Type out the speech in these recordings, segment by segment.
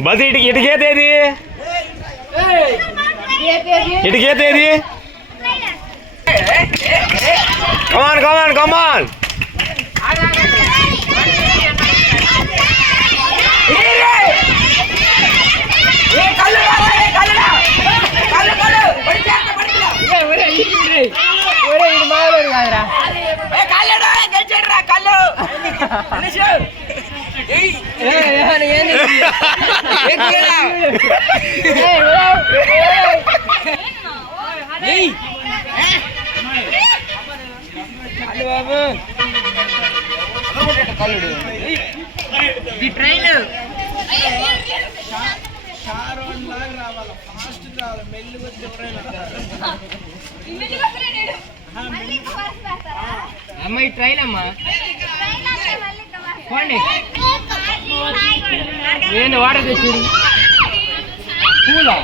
bus ఇటుకేతేది ఇటుకేతేది కమాన్ కమాన్ కమాన్ అమ్మ ఈ train అమ్మా పోండి నేను వాటర్ తెచ్చింది పూలా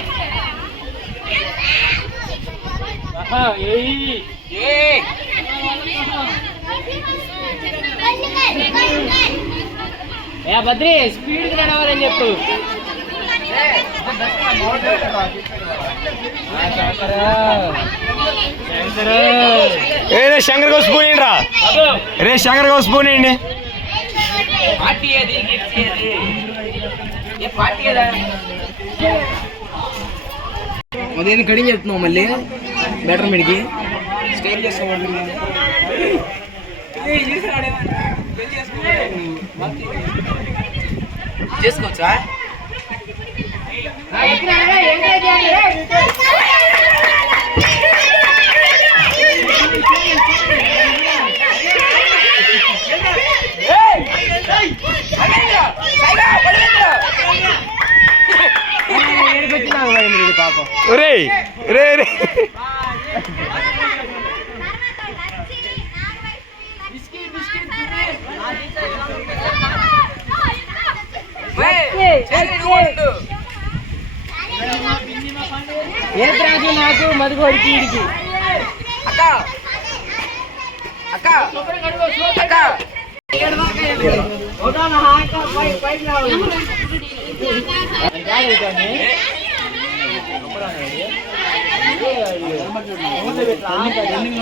ఏ బద్రి స్పీడ్ నడవాలని చెప్పు రే శంకర్ గౌ స్పూన్ ఏంటి రా రే శంకర్ గౌ స్పూన్ ఏంటి అదేంటి కడిగి చెప్తున్నావు మళ్ళీ బెటర్ మీడికి స్టైల్ చేసుకోవచ్చా రే రే రే ఏ రాజు నాకు మధుగోడికి ఇడికి అక్క అక్క అక్క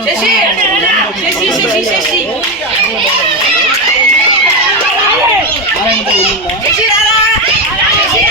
శశి శశి శశి శశి శశి రారా శశి